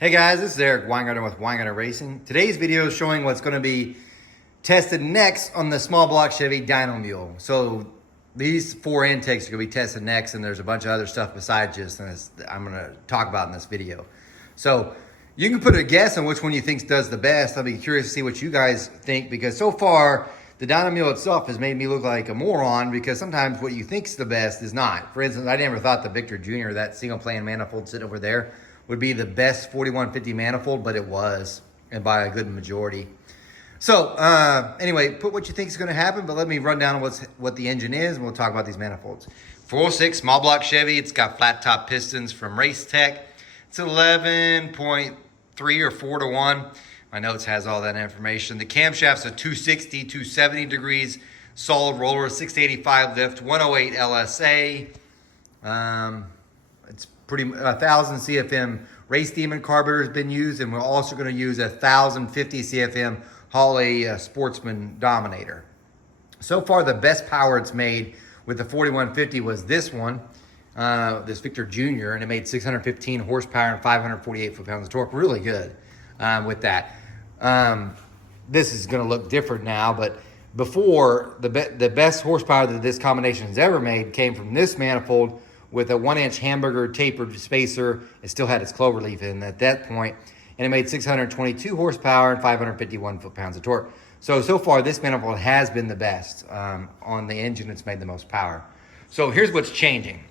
Hey guys, this is Eric Weingarten with Weingarten Racing. Today's video is showing what's going to be tested next on the small block Chevy Dyno Mule. So these four intakes are going to be tested next, and there's a bunch of other stuff besides just this I'm going to talk about in this video. So you can put a guess on which one you think does the best. I'll be curious to see what you guys think, because so far the Dyno Mule itself has made me look like a moron, because sometimes what you think is the best is not. For instance, I never thought the Victor Jr., that single plane manifold sitting over there, would be the best 4150 manifold, but it was, and by a good majority. So anyway, put what you think is going to happen, but let me run down what the engine is, and we'll talk about these manifolds. 406 small block Chevy. It's got flat top pistons from Race Tech. It's 11.3 or 4 to 1. My notes has all that information. The camshaft's a 260, 270 degrees solid roller, 685 lift, 108 LSA. It's pretty 1,000 CFM Race Demon carburetor has been used, and we're also going to use a 1,050 CFM Holley Sportsman Dominator. So far, the best power it's made with the 4150 was this one, this Victor Jr., and it made 615 horsepower and 548 foot-pounds of torque. Really good with that. This is going to look different now, but before, the best horsepower that this combination has ever made came from this manifold with a 1-inch hamburger tapered spacer. It still had its cloverleaf in at that point, and it made 622 horsepower and 551 foot-pounds of torque. So far, this manifold has been the best on the engine. It's made the most power. So here's what's changing.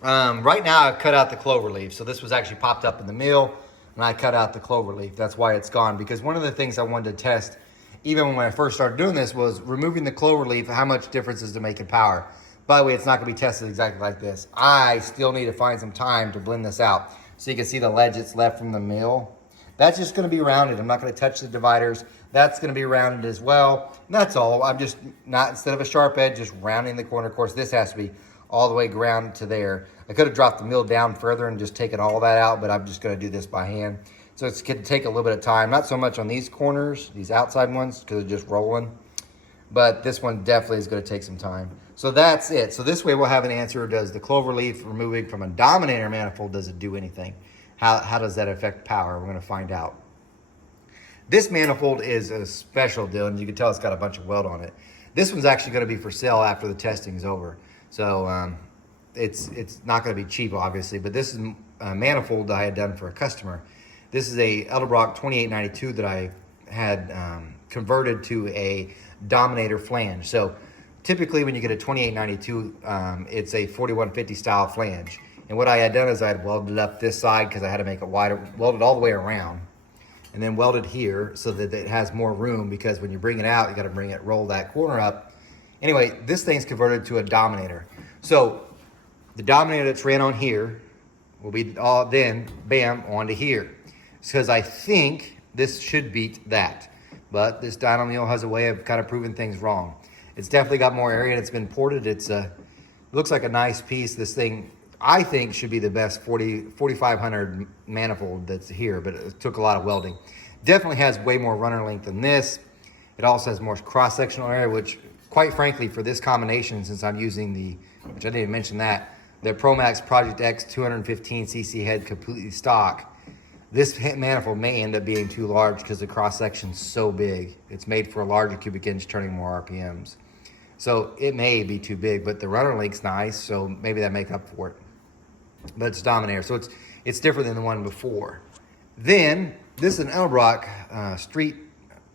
Right now, I've cut out the cloverleaf. So this was actually popped up in the mill, and I cut out the cloverleaf. That's why it's gone, because one of the things I wanted to test, even when I first started doing this, was removing the cloverleaf, how much difference is to make in power. By the way, it's not going to be tested exactly like this. I still need to find some time to blend this out. So you can see the ledge that's left from the mill. That's just going to be rounded. I'm not going to touch the dividers. That's going to be rounded as well. And that's all. I'm just not, instead of a sharp edge, just rounding the corner. Of course, this has to be all the way ground to there. I could have dropped the mill down further and just taken all that out, but I'm just going to do this by hand. So it's going to take a little bit of time. Not so much on these corners, these outside ones, because they're just rolling. But this one definitely is going to take some time. So that's it. So this way we'll have an answer. Does the cloverleaf removing from a Dominator manifold, does it do anything? How does that affect power? We're going to find out. This manifold is a special deal, and you can tell it's got a bunch of weld on it. This one's actually going to be for sale after the testing is over. So it's not going to be cheap, obviously, but this is a manifold that I had done for a customer. This is a Edelbrock 2892 that I had converted to a Dominator flange. So typically when you get a 2892, it's a 4150 style flange. And what I had done is I had welded up this side, because I had to make it wider, welded all the way around, and then welded here so that it has more room, because when you bring it out, you got to roll that corner up. Anyway, this thing's converted to a Dominator. So the Dominator that's ran on here will be all then, bam, onto here. Because I think this should beat that. But this Dyno Mule has a way of kind of proving things wrong. It's definitely got more area, and it's been ported. It looks like a nice piece. This thing, I think, should be the best 4500 manifold that's here, but it took a lot of welding. Definitely has way more runner length than this. It also has more cross-sectional area, which, quite frankly, for this combination, since I'm using which I didn't even mention that, the ProMax Project X 215cc head completely stock, this manifold may end up being too large because the cross-section's so big. It's made for a larger cubic inch, turning more RPMs. So it may be too big, but the runner link's nice, so maybe that make up for it. But it's Dominator, so it's different than the one before. Then, this is an Edelbrock street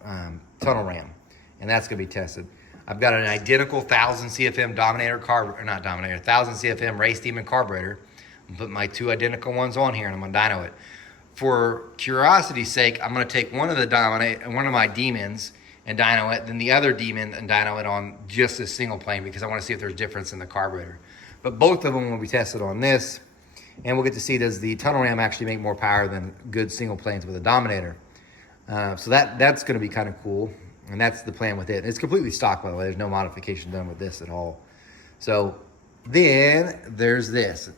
tunnel ram, and that's going to be tested. I've got an identical 1,000 CFM Dominator carburetor, not Dominator, 1,000 CFM Race Demon carburetor. I'm putting my two identical ones on here, and I'm going to dyno it. For curiosity's sake, I'm going to take one of my Demons and dyno it, then the other Demon and dyno it on just a single plane, because I want to see if there's difference in the carburetor. But both of them will be tested on this, and we'll get to see, does the tunnel ram actually make more power than good single planes with a Dominator. So that's going to be kind of cool, and that's the plan with it. It's completely stock, by the way. There's no modification done with this at all. So then there's this.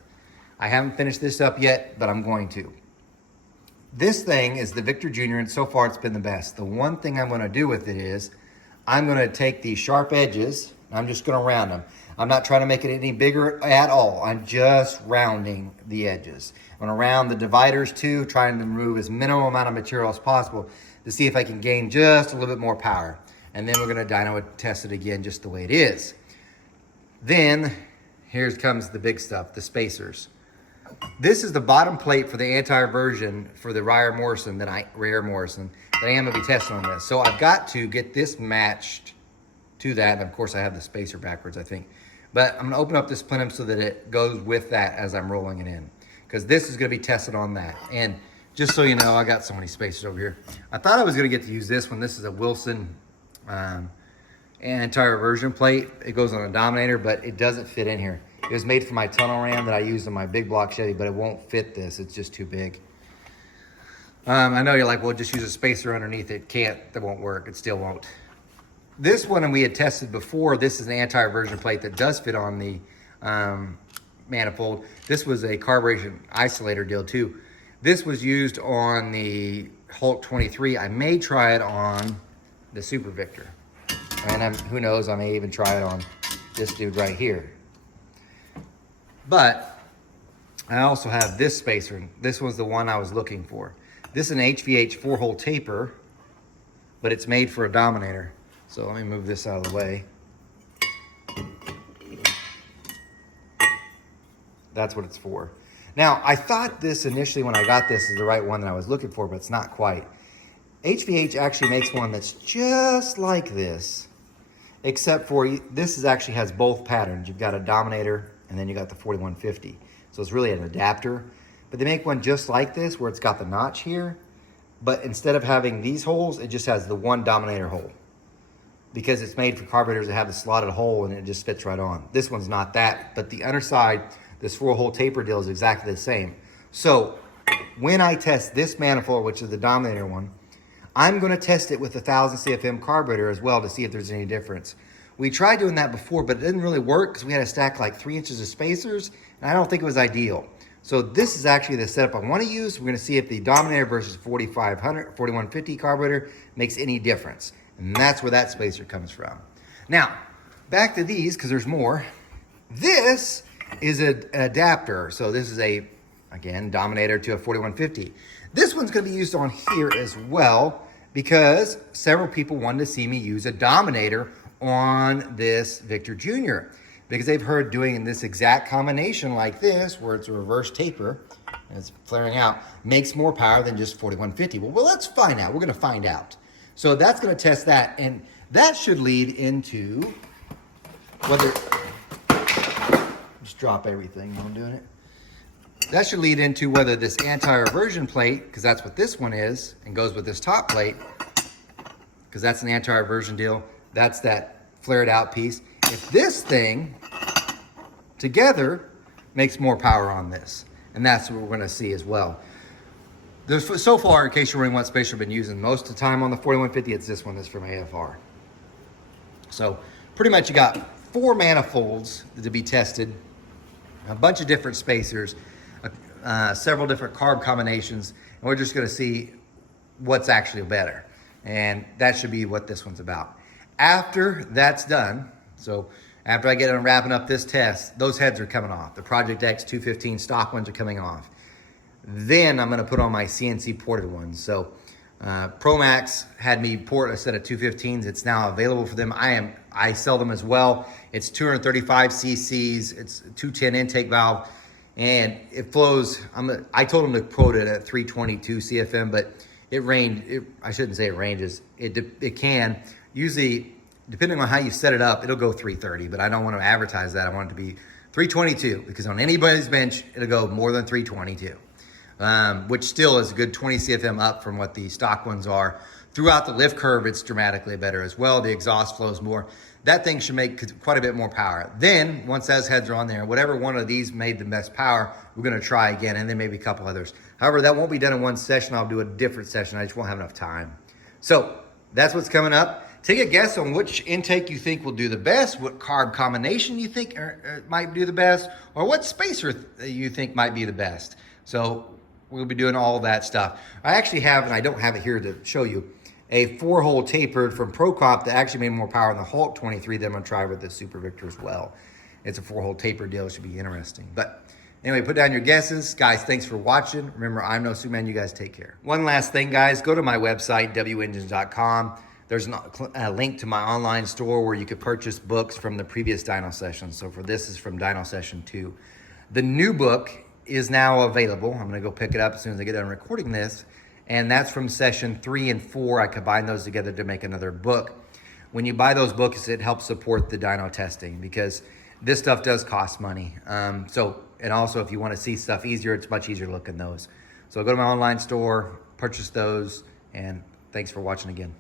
I haven't finished this up yet, but I'm going to. This thing is the Victor Jr., and so far it's been the best. The one thing I'm going to do with it is I'm going to take these sharp edges, I'm just gonna round them. I'm not trying to make it any bigger at all. I'm just rounding the edges. I'm gonna round the dividers too, trying to remove as minimal amount of material as possible to see if I can gain just a little bit more power. And then we're gonna dyno test it again just the way it is. Then, here comes the big stuff, the spacers. This is the bottom plate for the anti version for the Rare Morrison that I am gonna be testing on this. So I've got to get this matched to that. And of course I have the spacer backwards, I think. But I'm gonna open up this plenum so that it goes with that as I'm rolling it in. Because this is gonna be tested on that. And just so you know, I got so many spacers over here. I thought I was gonna get to use this one. This is a Wilson anti-reversion plate. It goes on a Dominator, but it doesn't fit in here. It was made for my tunnel ram that I used on my big block Chevy, but it won't fit this. It's just too big. I know you're like, well, just use a spacer underneath it. That won't work. It still won't. This one we had tested before. This is an anti-reversion plate that does fit on the manifold. This was a carburation isolator deal too. This was used on the Hulk 23. I may try it on the Super Victor. And who knows, I may even try it on this dude right here. But I also have this spacer. This was the one I was looking for. This is an HVH 4-hole taper, but it's made for a Dominator. So let me move this out of the way. That's what it's for. Now, I thought this initially when I got this is the right one that I was looking for, but it's not quite. HVH actually makes one that's just like this, except for this actually has both patterns. You've got a Dominator and then you got the 4150. So it's really an adapter. But they make one just like this where it's got the notch here, but instead of having these holes, it just has the one Dominator hole. Because it's made for carburetors that have the slotted hole and it just fits right on. This one's not that, but the underside, this 4-hole taper deal is exactly the same. So when I test this manifold, which is the Dominator one, I'm gonna test it with a 1000 CFM carburetor as well to see if there's any difference. We tried doing that before, but it didn't really work because we had to stack like 3 inches of spacers, and I don't think it was ideal. So this is actually the setup I wanna use. We're gonna see if the Dominator versus 4500, 4150 carburetor makes any difference. And that's where that spacer comes from. Now, back to these, because there's more. This is an adapter. So this is a, again, Dominator to a 4150. This one's gonna be used on here as well because several people wanted to see me use a Dominator on this Victor Jr. because they've heard doing this exact combination like this, where it's a reverse taper and it's flaring out, makes more power than just 4150. Well, let's find out. We're gonna find out. So that's gonna test that, and that should lead into whether, just drop everything while I'm doing it. That should lead into whether this anti-reversion plate, because that's what this one is, and goes with this top plate, because that's an anti-reversion deal. That's that flared out piece. If this thing together makes more power on this, and that's what we're gonna see as well. So far, in case you're wondering what spacer I've been using most of the time on the 4150, it's this one that's from AFR. So pretty much you got 4 manifolds to be tested, a bunch of different spacers, several different carb combinations, and we're just gonna see what's actually better. And that should be what this one's about. After that's done, so after I get done wrapping up this test, those heads are coming off. The Project X 215 stock ones are coming off. Then I'm gonna put on my CNC ported ones. So ProMax had me port a set of 215s. It's now available for them. I sell them as well. It's 235 cc's. It's a 210 intake valve, and it flows. I told them to quote it at 322 CFM, but I shouldn't say it ranges. It can. Usually, depending on how you set it up, it'll go 330, but I don't want to advertise that. I want it to be 322 because on anybody's bench, it'll go more than 322. Which still is a good 20 CFM up from what the stock ones are. Throughout the lift curve, it's dramatically better as well. The exhaust flows more. That thing should make quite a bit more power. Then, once those heads are on there, whatever one of these made the best power, we're gonna try again, and then maybe a couple others. However, that won't be done in one session. I'll do a different session. I just won't have enough time. So, that's what's coming up. Take a guess on which intake you think will do the best, what carb combination you think might do the best, or what spacer you think might be the best. So, we'll be doing all that stuff. I actually have, and I don't have it here to show you, a 4-hole tapered from Pro Comp that actually made more power than the Hulk 23 that I'm gonna try with the Super Victor as well. It's a 4-hole tapered deal. It should be interesting. But anyway, put down your guesses. Guys, thanks for watching. Remember, I'm no Superman. You guys take care. One last thing, guys. Go to my website, wengines.com. There's a link to my online store where you could purchase books from the previous Dyno session. So for this is from Dyno session 2. The new book is now available. I'm going to go pick it up as soon as I get done recording this. And that's from session 3 and 4. I combined those together to make another book. When you buy those books, it helps support the dyno testing because this stuff does cost money. And also if you want to see stuff easier, it's much easier to look in those. So go to my online store, purchase those, and thanks for watching again.